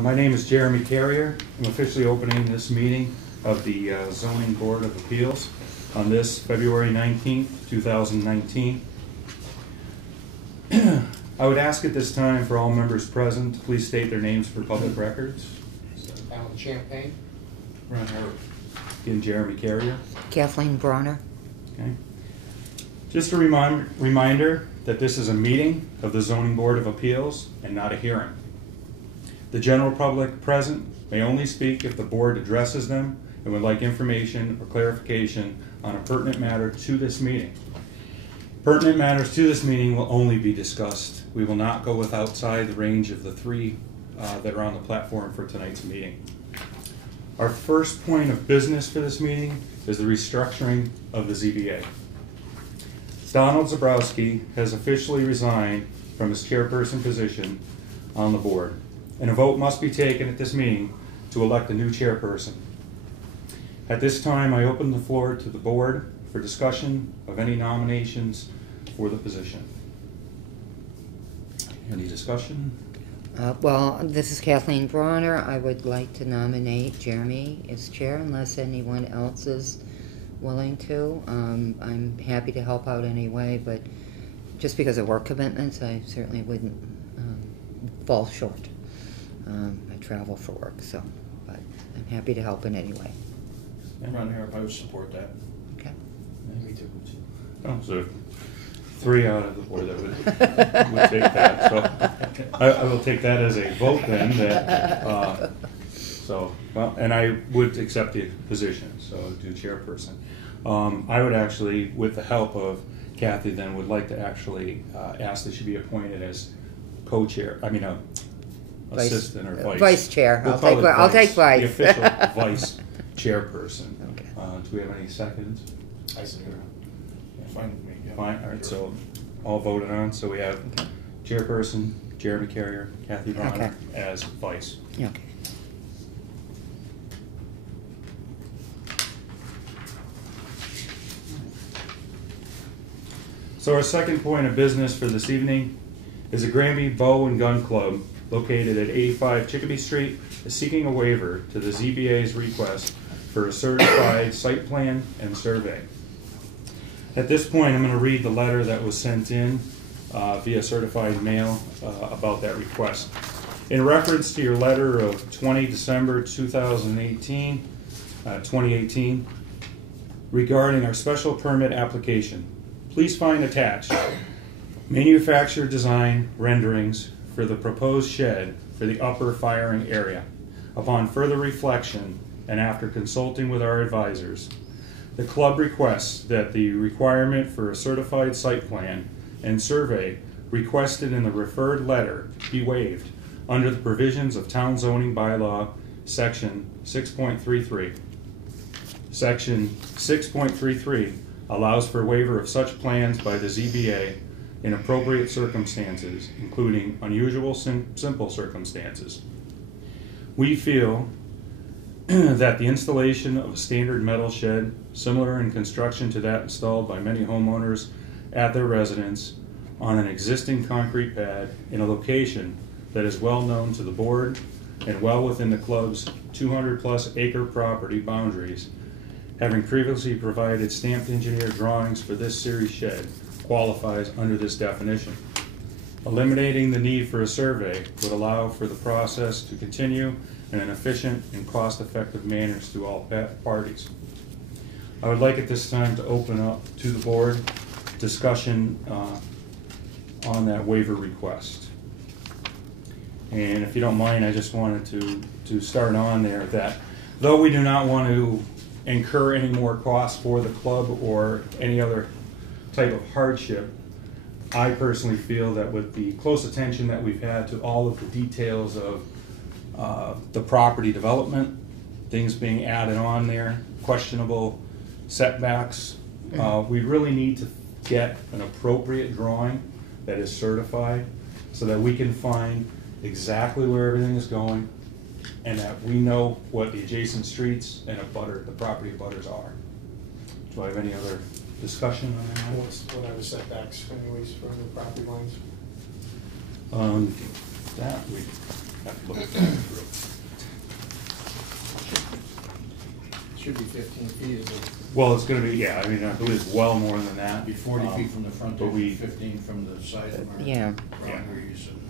My name is Jeremy Carrier. I'm officially opening this meeting of the Zoning Board of Appeals on this February 19th, 2019. I would ask at this time for all members present to please state their names for public records. Alan Champagne. Ron Harrop. Again, Jeremy Carrier. Kathleen Bronner. Okay. Just a reminder that this is a meeting of the Zoning Board of Appeals and not a hearing. The general public present may only speak if the board addresses them and would like information or clarification on a pertinent matter to this meeting. Pertinent matters to this meeting will only be discussed. We will not go outside the range of the three that are on the platform for tonight's meeting. Our first point of business for this meeting is the restructuring of the ZBA. Donald Zabrowski has officially resigned from his chairperson position on the board, and a vote must be taken at this meeting to elect a new chairperson. At this time, I open the floor to the board for discussion of any nominations for the position. Any discussion? Well, this is Kathleen Bronner. I would like to nominate Jeremy as chair unless anyone else is willing to. I'm happy to help out anyway, but just because of work commitments, I certainly wouldn't fall short. I travel for work, so, but I'm happy to help in any way. Ron Harrop, I would support that. Okay. Me too. Oh, so 3 out of the 4 that would take that. So I will take that as a vote then. That well, and I would accept the position. So do chairperson. I would actually, with the help of Kathy, then would like to actually ask that she be appointed as co-chair. I mean, assistant or vice. Vice chair. We'll I'll take vice. The official vice chairperson. Okay. Do we have any seconds? I second. Fine with me. Yeah. Fine. All right. So all voted on. So we have chairperson Jeremy Carrier, Kathy Bronner as vice. Okay. So our second point of business for this evening is the Granby Bow and Gun Club, located at 85 Chicopee Street, is seeking a waiver to the ZBA's request for a certified site plan and survey. At this point, I'm going to read the letter that was sent in via certified mail about that request. In reference to your letter of 20 December 2018, regarding our special permit application, please find attached manufacturer design renderings for the proposed shed for the upper firing area. Upon further reflection and after consulting with our advisors, the club requests that the requirement for a certified site plan and survey requested in the referred letter be waived under the provisions of Town Zoning Bylaw Section 6.33. Section 6.33 allows for waiver of such plans by the ZBA in appropriate circumstances, including unusual simple circumstances. We feel that the installation of a standard metal shed, similar in construction to that installed by many homeowners at their residence on an existing concrete pad in a location that is well known to the board and well within the club's 200+ acre property boundaries, having previously provided stamped engineered drawings for this series shed, qualifies under this definition. Eliminating the need for a survey would allow for the process to continue in an efficient and cost-effective manner to all parties. I would like at this time to open up to the board discussion on that waiver request. And if you don't mind, I just wanted to start on there that though we do not want to incur any more costs for the club or any other type of hardship, I personally feel that with the close attention that we've had to all of the details of the property development, things being added on there, questionable setbacks, we really need to get an appropriate drawing that is certified so that we can find exactly where everything is going and that we know what the adjacent streets and the property abutters are. Do I have any other discussion on that? What are the setbacks anyways for the property lines? That we have to look at that through. should be 15 feet, is it? Well, it's gonna be, yeah, I mean, I believe it's well more than that. Be 40 feet from the front, but we, 15 from the side of our Yeah. boundaries. And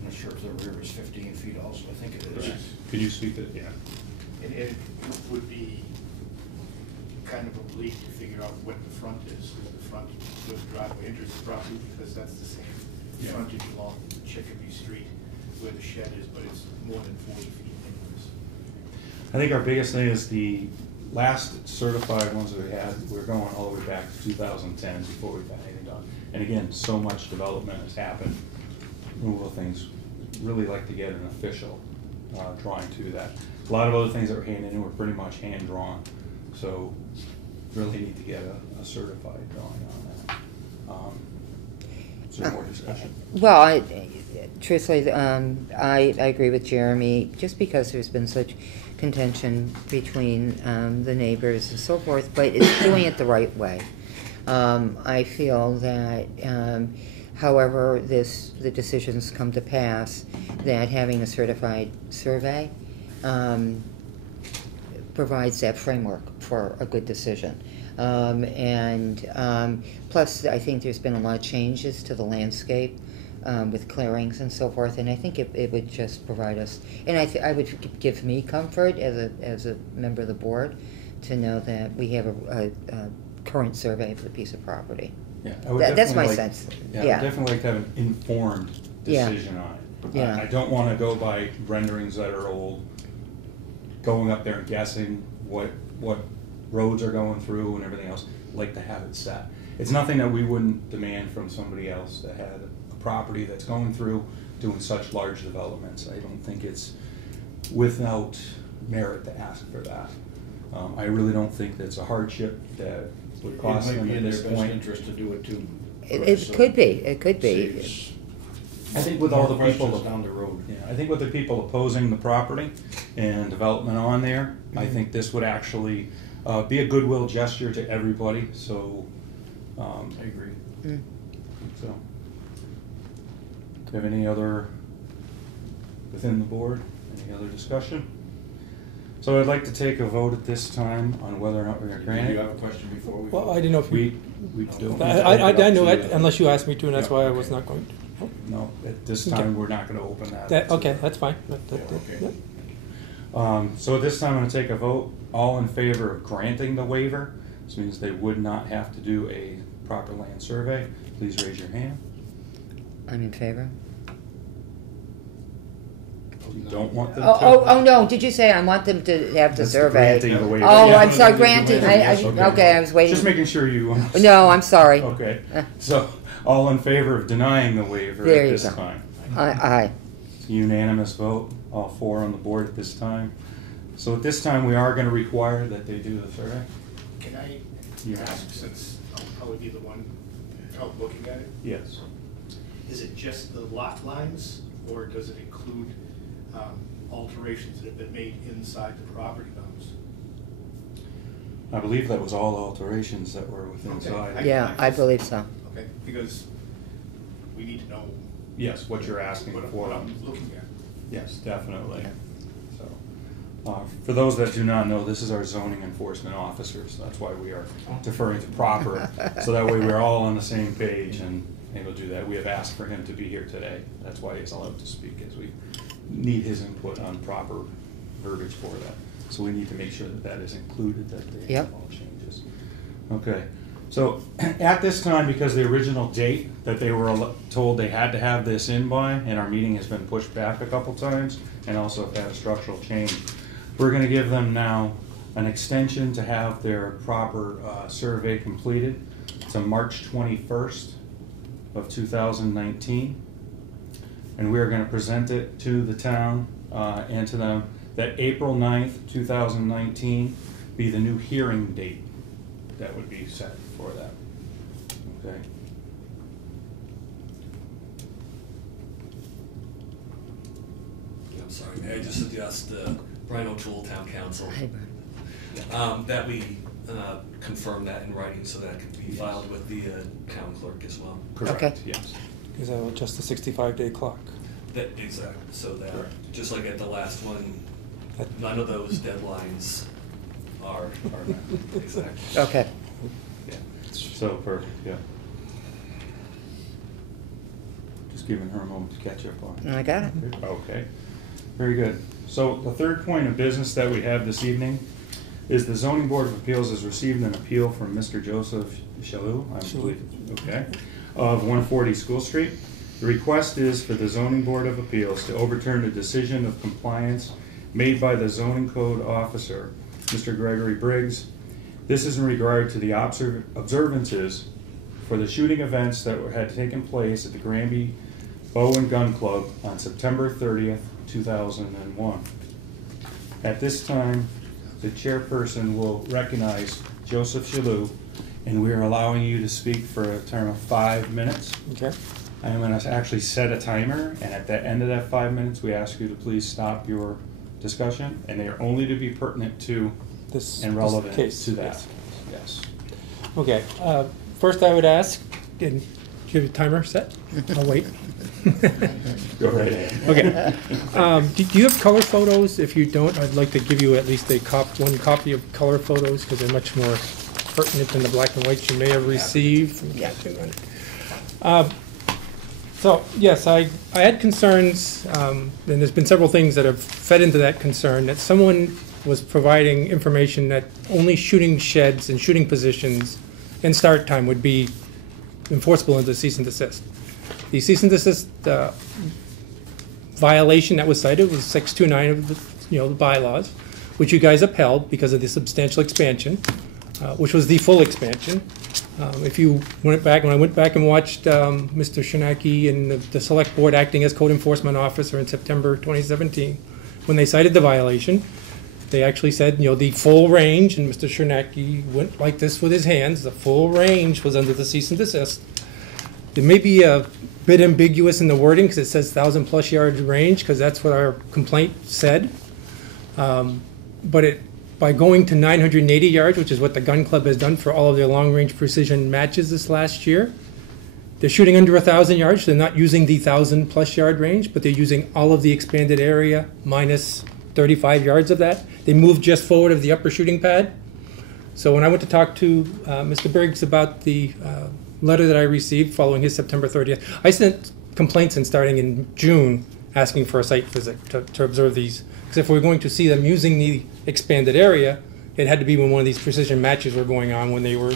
I'm not sure if the rear is 15 feet also, I think it is. correct. Could you speak to, yeah, And it would be kind of oblique to figure out what the front is, because the front, where the driveway enters the property, because that's the same Yeah. frontage along Chicopee Street where the shed is, but it's more than 40 feet anyways. I think our biggest thing is the last certified ones that we had, we're going all the way back to 2010 before we got anything done. And again, so much development has happened, removal things, really like to get an official drawing to that. A lot of other things that were handed in were pretty much hand drawn, so really need to get a certified drawing on that. Is there more discussion? Well, truthfully, I agree with Jeremy, just because there's been such contention between the neighbors and so forth, but it's doing it the right way. I feel that, however the decisions come to pass, that having a certified survey provides that framework for a good decision. Plus, I think there's been a lot of changes to the landscape with clearings and so forth, and I think it would just provide us, and I would give me comfort as a member of the board to know that we have a current survey for the piece of property. Yeah, I would That's my definitely sense. Yeah, I Yeah. would definitely like to have an informed Yeah. decision on it. Yeah. I don't want to go by renderings that are old, going up there and guessing what roads are going through and everything else. I'd like to have it set. It's nothing that we wouldn't demand from somebody else that had a property that's going through doing such large developments. I don't think it's without merit to ask for that. I really don't think that's a hardship that would cost It might them be at in their this best point. interest to do it too. It could be, it could be. Saves I think with all the more people questions down the road. Yeah, I think with the people opposing the property and development on there, I think this would actually be a goodwill gesture to everybody, so. I agree. Mm. So. Do you have any other, within the board, any other discussion? So I'd like to take a vote at this time on whether or not we're going to grant Do you it. have a question before we? Well, I didn't know if you... We don't. I know it, unless you asked me to, and that's Yeah, why I okay. was not going to. No, at this Okay. time, we're not going to open that. That, okay, that's fine. Okay. Yeah. So at this time, I'm going to take a vote. All in favor of granting the waiver, this means they would not have to do a proper land survey. Please raise your hand. I'm in favor. You don't want them to? Oh, no, did you say I want them to have the That's survey? granting the waiver. Oh, Yeah. I'm sorry, granting, okay, I was waiting. Just making sure you. No, I'm sorry. Okay, so all in favor of denying the waiver There at you this go. time? Aye. It's a unanimous vote, all four on the board at this time. So at this time, we are going to require that they do the survey. Can I Yeah. ask, since I'll probably be the one out looking at it, Yes. is it just the lot lines, or does it include alterations that have been made inside the property bounds? I believe that was all alterations that were within Okay. inside. Yeah, I believe so. Okay, because we need to know Yes, what you're asking what for. I'm looking at. Yes, definitely. So, for those that do not know, this is our zoning enforcement officer, so that's why we are deferring to proper, so that way we're all on the same page and able to do that. We have asked for him to be here today. That's why he's allowed to speak, as we need his input on proper verbiage for that. So we need to make sure that that is included, that they have Yep. all changes. Okay, so at this time, because the original date that they were told they had to have this in by, and our meeting has been pushed back a couple times, and also have had a structural change, we're gonna give them now an extension to have their proper survey completed. It's on March 21st of 2019. And we are gonna present it to the town and to them that April 9th, 2019 be the new hearing date that would be set for that. Okay. I'm sorry, may I just suggest, Brian O'Toole, Town Council, Hi, Brian. that we confirm that in writing so that it can be filed with the town clerk as well. Correct, Okay. yes. Is that just a 65-day clock? Exactly, so that, Correct. just like at the last one, That- none of those deadlines are not. Exactly. Okay. Yeah. So, perfect, yeah. Just giving her a moment to catch up on. I got it. Okay, very good. So the third point of business that we have this evening is the zoning board of appeals has received an appeal from Mr. Joseph Shalou, I believe, okay, of 140 School Street. The request is for the zoning board of appeals to overturn a decision of compliance made by the zoning code officer, Mr. Gregory Briggs. This is in regard to the observances for the shooting events that had taken place at the Granby Bow and Gun Club on September 30th, 2001. At this time, the chairperson will recognize Joseph Shalou, and we are allowing you to speak for a term of 5 minutes. Okay. I'm going to actually set a timer, and at the end of that 5 minutes, we ask you to please stop your discussion, and they are only to be pertinent to and relevant case, to that. yes. Yes. Okay. First, I would ask, and do you have a timer set? I'll wait. Go right ahead. Okay. Do you have color photos? If you don't, I'd like to give you at least one copy of color photos because they're much more pertinent than the black and whites you may have received from Captain Run. So, yes, I had concerns, and there's been several things that have fed into that concern, that someone was providing information that only shooting sheds and shooting positions and start time would be enforceable under cease and desist. The cease and desist violation that was cited was 629 of the bylaws, which you guys upheld because of the substantial expansion, which was the full expansion. If you went back, when I went back and watched Mr. Shinaki and the select board acting as code enforcement officer in September 2017, when they cited the violation, they actually said, the full range, and Mr. Shinaki went like this with his hands, the full range was under the cease and desist. It may be a bit ambiguous in the wording because it says 1,000+ yard range because that's what our complaint said. But by going to 980 yards, which is what the gun club has done for all of their long-range precision matches this last year, they're shooting under 1,000 yards. They're not using the 1,000+ yard range, but they're using all of the expanded area minus 35 yards of that. They moved just forward of the upper shooting pad. So when I went to talk to Mr. Briggs about the letter that I received following his September 30th, I sent complaints in starting in June asking for a site visit to observe these. Because if we were going to see them using the expanded area, it had to be when one of these precision matches were going on when they were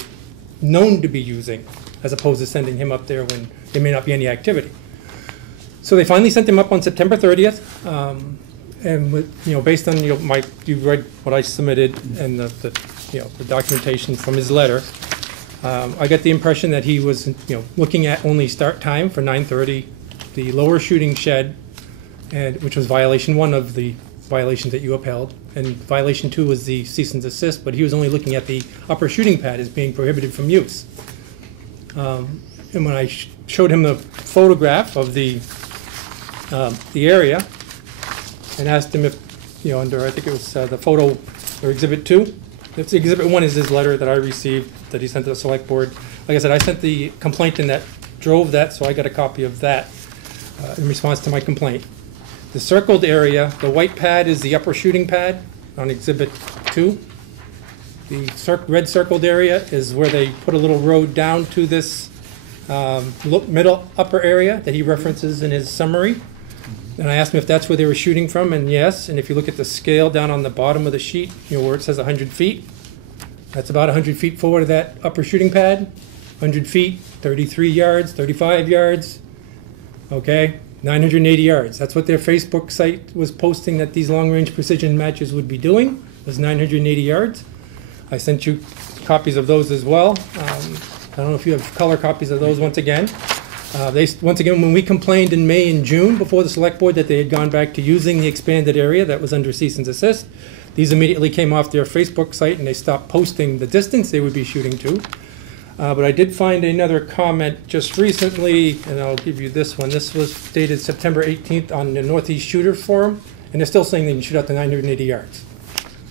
known to be using, as opposed to sending him up there when there may not be any activity. So they finally sent him up on September 30th, and with, based on you read what I submitted and the documentation from his letter, I got the impression that he was looking at only start time for 9:30, the lower shooting shed, and which was violation 1 of the violations that you upheld, and violation 2 was the cease and desist, but he was only looking at the upper shooting pad as being prohibited from use. And when I showed him the photograph of the area and asked him if, under, I think it was the photo or exhibit 2, it's exhibit 1 is his letter that I received that he sent to the select board. Like I said, I sent the complaint in that drove that, so I got a copy of that in response to my complaint. The circled area, the white pad is the upper shooting pad on exhibit 2. The red circled area is where they put a little road down to this middle upper area that he references in his summary. And I asked him if that's where they were shooting from, and yes. And if you look at the scale down on the bottom of the sheet, where it says 100 feet, that's about 100 feet forward of that upper shooting pad. 100 feet, 33 yards, 35 yards, okay? 980 yards. That's what their Facebook site was posting that these long-range precision matches would be doing, was 980 yards. I sent you copies of those as well. I don't know if you have color copies of those once again. Once again, when we complained in May and June before the select board that they had gone back to using the expanded area that was under cease and desist, these immediately came off their Facebook site and they stopped posting the distance they would be shooting to. But I did find another comment just recently, and I'll give you this one. This was dated September 18th on the Northeast Shooter Forum, and they're still saying they can shoot out to 980 yards.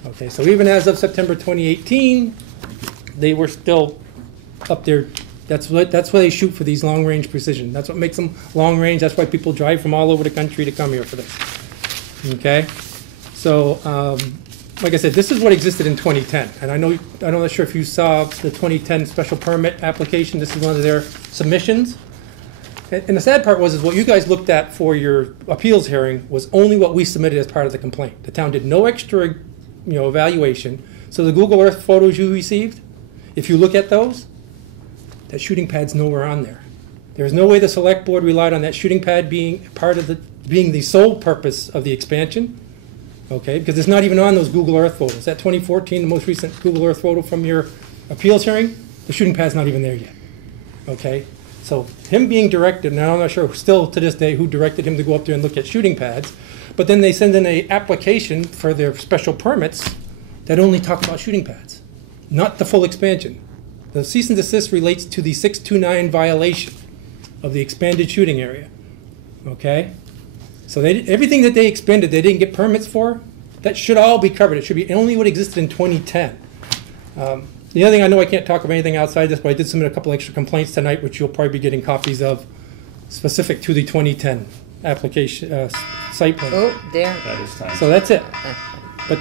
Okay, so even as of September 2018, they were still up there. That's why they shoot for these long-range precision. That's what makes them long-range. That's why people drive from all over the country to come here for this. Okay, so like I said, this is what existed in 2010, and I'm not sure if you saw the 2010 special permit application. This is one of their submissions. And the sad part was what you guys looked at for your appeals hearing was only what we submitted as part of the complaint. The town did no extra, evaluation. So the Google Earth photos you received, if you look at those, that shooting pad's nowhere on there. There's no way the select board relied on that shooting pad being the sole purpose of the expansion, okay? Because it's not even on those Google Earth photos. That 2014, the most recent Google Earth photo from your appeals hearing, the shooting pad's not even there yet, okay? So him being directed, and I'm not sure still to this day who directed him to go up there and look at shooting pads, but then they send in an application for their special permits that only talk about shooting pads, not the full expansion. The cease and desist relates to the 629 violation of the expanded shooting area, okay? So everything that they expanded, they didn't get permits for, that should all be covered. It should be only what existed in 2010. The other thing, I know I can't talk about anything outside this, but I did submit a couple extra complaints tonight, which you'll probably be getting copies of, specific to the 2010 application, site plan. Oh, there. That is time. So that's it. But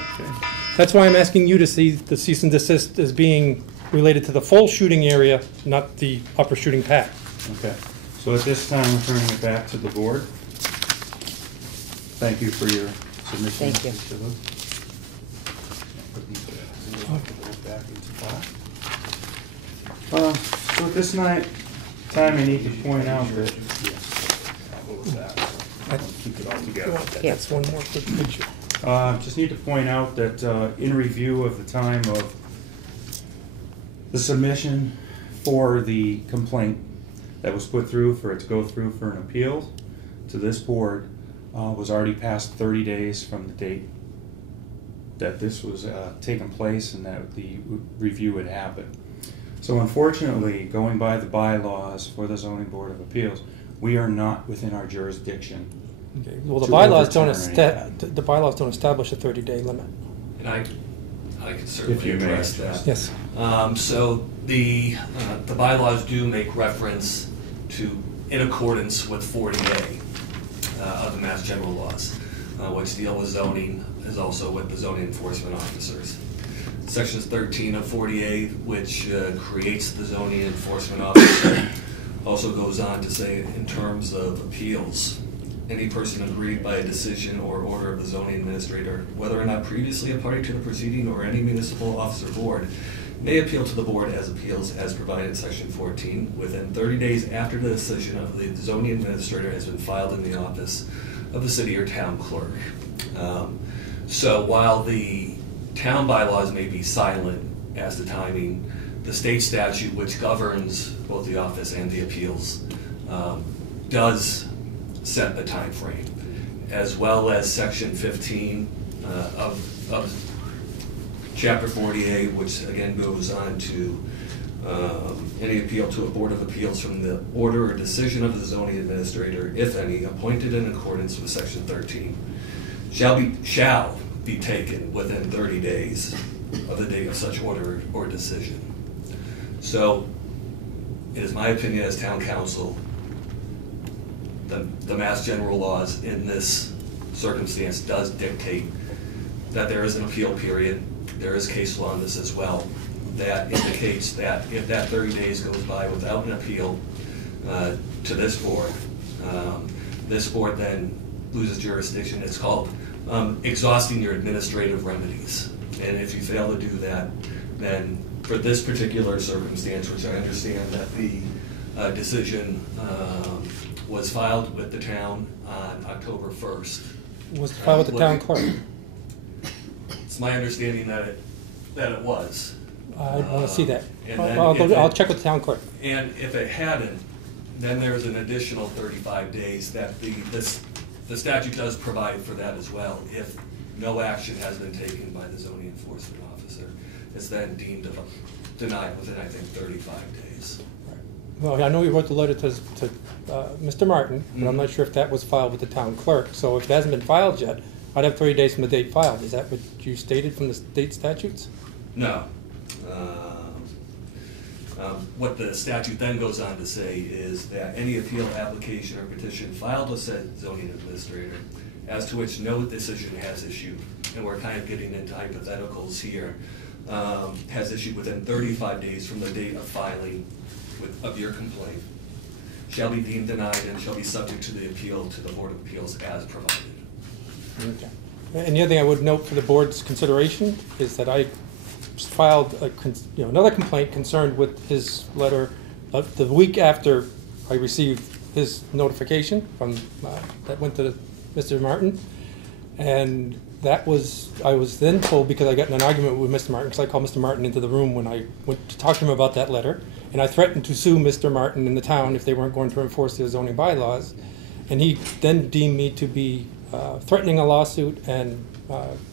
that's why I'm asking you to see the cease and desist as being related to the full shooting area, not the upper shooting pad. Okay. So at this time, we're turning it back to the board. Thank you for your submission. Thank you. Mr. Luke. Back into file. So at this time, I need to point out that keep it all together. That's one more quick picture. Just need to point out that in review of the time of the submission for the complaint that was put through for it to go through for an appeal to this board was already past 30 days from the date that this was taking place and that the review had happened. So unfortunately, going by the bylaws for the Zoning Board of Appeals, we are not within our jurisdiction. Okay. Well, the To bylaws overturn don't establish a 30-day limit. And I can If certainly you may. address that. Yes. So the bylaws do make reference to in accordance with 40A of the Mass General Laws, which deal with zoning, is also with the zoning enforcement officers. Sections 13 of 40A, which creates the zoning enforcement officer, also goes on to say in terms of appeals, any person aggrieved by a decision or order of the zoning administrator, whether or not previously a party to the proceeding or any municipal officer board, may appeal to the board as appeals as provided in section 14 within 30 days after the decision of the zoning administrator has been filed in the office of the city or town clerk. So while the town bylaws may be silent as to timing, the state statute, which governs both the office and the appeals, does set the time frame, as well as section 15 of chapter 48, which again goes on to any appeal to a board of appeals from the order or decision of the zoning administrator, if any, appointed in accordance with section 13, shall be taken within 30 days of the date of such order or decision. So it is my opinion as town council, the Mass General Laws in this circumstance does dictate that there is an appeal period. There is case law on this as well that indicates that if that 30 days goes by without an appeal to this board then loses jurisdiction. It's called exhausting your administrative remedies. And if you fail to do that, then for this particular circumstance, which I understand that the decision was filed with the town on October 1st. Was filed with the town clerk. It's my understanding that it was. I want to see that. And then I'll check with the town clerk. And if it hadn't, then there's an additional 35 days that the statute does provide for that as well. If no action has been taken by the zoning enforcement officer, it's then deemed denied within, I think, 35 days. Well, I know you wrote the letter to Mr. Martin, but I'm not sure if that was filed with the town clerk. So if it hasn't been filed yet, I'd have 30 days from the date filed. Is that what you stated from the state statutes? No. What the statute then goes on to say is that any appeal, application, or petition filed with said zoning administrator, as to which no decision has issued and we're kind of getting into hypotheticals here, has issued within 35 days from the date of filing of your complaint, shall be deemed denied and shall be subject to the appeal to the Board of Appeals as provided. Okay. And the other thing I would note for the board's consideration is that I filed another complaint concerned with his letter the week after I received his notification from that went to Mr. Martin, and I was then told, because I got in an argument with Mr. Martin, because I called Mr. Martin into the room when I went to talk to him about that letter, and I threatened to sue Mr. Martin in the town if they weren't going to enforce their zoning bylaws, and he then deemed me to be threatening a lawsuit and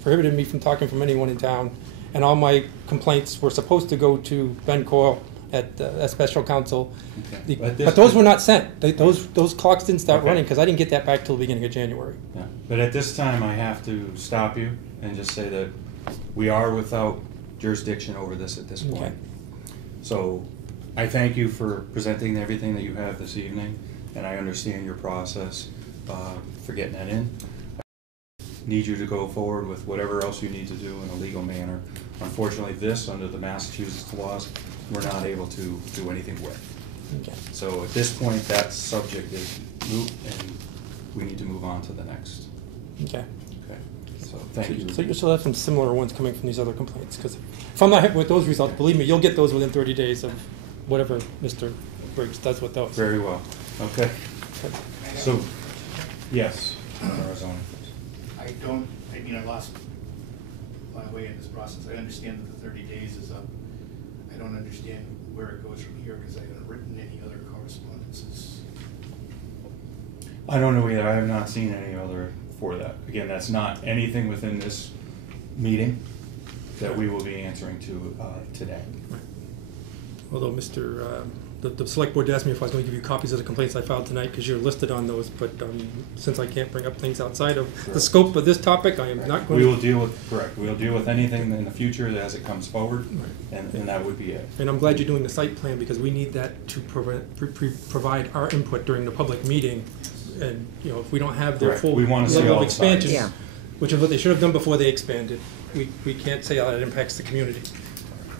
prohibited me from talking from anyone in town, and all my complaints were supposed to go to Ben Coyle as special counsel. Okay. But those were not sent. Those clocks didn't start running because I didn't get that back till the beginning of January. Yeah. But at this time, I have to stop you and just say that we are without jurisdiction over this at this point. Okay. So I thank you for presenting everything that you have this evening, and I understand your process for getting that in. I need you to go forward with whatever else you need to do in a legal manner. Unfortunately, this, under the Massachusetts laws, we're not able to do anything with. Okay. So at this point, that subject is moot, and we need to move on to the next. Okay. Okay. So thank you. So you still have some similar ones coming from these other complaints, because if I'm not happy with those results, believe me, you'll get those within 30 days of whatever Mr. Briggs does with those. Very well. Okay. Okay. So, yes. Arizona. I lost my way in this process. I understand that the 30 days is up. I don't understand where it goes from here because I haven't written any other correspondences. I don't know either. I have not seen any other for that. Again, that's not anything within this meeting that we will be answering to today. Right. Although the select board asked me if I was going to give you copies of the complaints I filed tonight because you're listed on those, but since I can't bring up things outside of the scope of this topic, I am not going We to. will deal with, correct, we'll deal with anything in the future as it comes forward, Right. and that would be it. And I'm glad you're doing the site plan because we need that to provide our input during the public meeting. And, if we don't have their Correct. full We want to see level of all sides. expansion, Yeah. which is what they should have done before they expanded, we can't say how that impacts the community.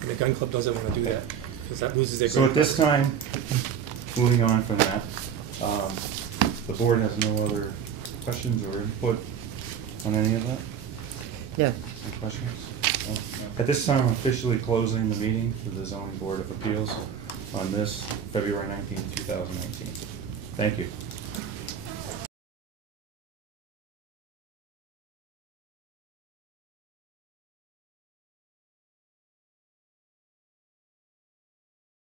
And the gun club doesn't want to do that because that loses their. So at this time, moving on from that, the board has no other questions or input on any of that? No. Any questions? No? At this time, I'm officially closing the meeting for the Zoning Board of Appeals on this February 19th, 2019. Thank you.